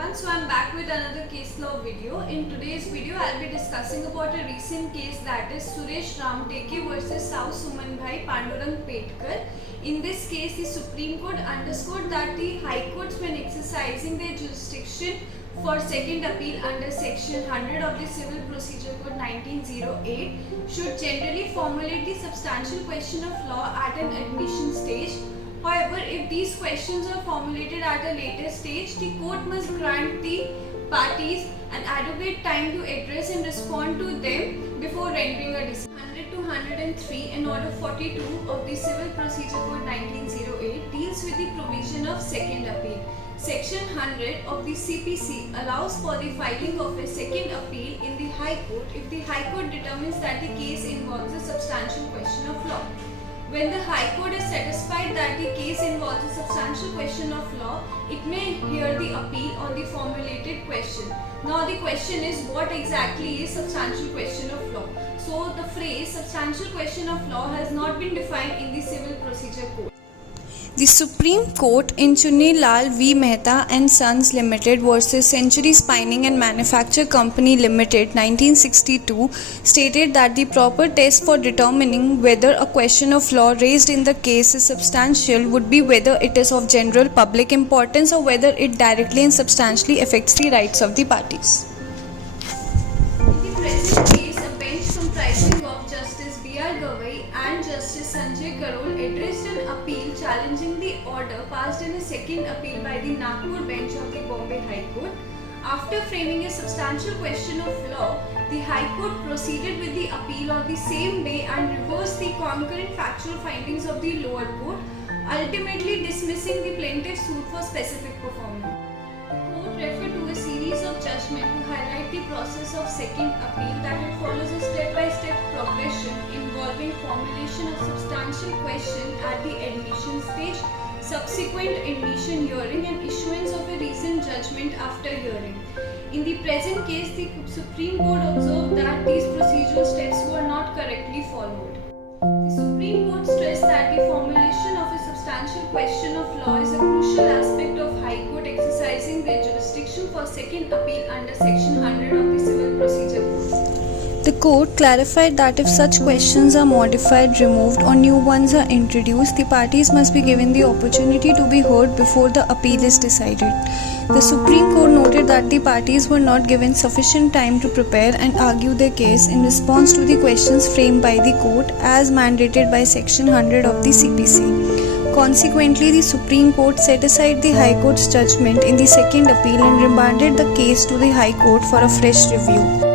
everyone, so I'm back with another case law video. In today's video, I'll be discussing about a recent case, that is Suresh Ramteke versus Sao Sumanbhai Pandurang Petkar. In this case, the Supreme Court underscored that the High Courts, when exercising their jurisdiction for second appeal under section 100 of the Civil Procedure Code 1908, should generally formulate the substantial question of law at an admission stage. However, if these questions are formulated at a later stage, the court must grant the parties an adequate time to address and respond to them before rendering a decision. 100 to 103 and Order 42 of the Civil Procedure Code 1908 deals with the provision of second appeal. Section 100 of the CPC allows for the filing of a second appeal in the High Court if the High Court determines that the case involves a substantial question of law. When the High Court is satisfied that the case involves a substantial question of law, it may hear the appeal on the formulated question. Now the question is, what exactly is substantial question of law? So the phrase substantial question of law has not been defined in the Civil Procedure Code. The Supreme Court in Chunilal v. Mehta and Sons Limited versus Century Spinning and Manufacture Company Limited 1962 stated that the proper test for determining whether a question of law raised in the case is substantial would be whether it is of general public importance or whether it directly and substantially affects the rights of the parties. In the present case, a bench comprising of Justice B.R. Gavai and Justice Sanjay Karol addressed an appeal challenging the order passed in a second appeal by the Nagpur bench of the Bombay High Court. After framing a substantial question of law, the High Court proceeded with the appeal on the same day and reversed the concurrent factual findings of the lower court, ultimately dismissing the plaintiff's suit for specific performance. The court referred to a series of judgments to highlight the process of second appeal, that it follows a step-by-step progression involving formulation of substantial question at the admission stage, subsequent admission hearing and issuance of a reasoned judgment after hearing. In the present case, the Supreme Court observed that these procedural steps were not correctly followed. The Supreme Court stressed that the formulation of a substantial question of law is a crucial aspect of High Court exercising their jurisdiction for second appeal under Section 100 of the Civil Procedure Code. The court clarified that if such questions are modified, removed, or new ones are introduced, the parties must be given the opportunity to be heard before the appeal is decided. The Supreme Court noted that the parties were not given sufficient time to prepare and argue their case in response to the questions framed by the court as mandated by Section 100 of the CPC. Consequently, the Supreme Court set aside the High Court's judgment in the second appeal and remanded the case to the High Court for a fresh review.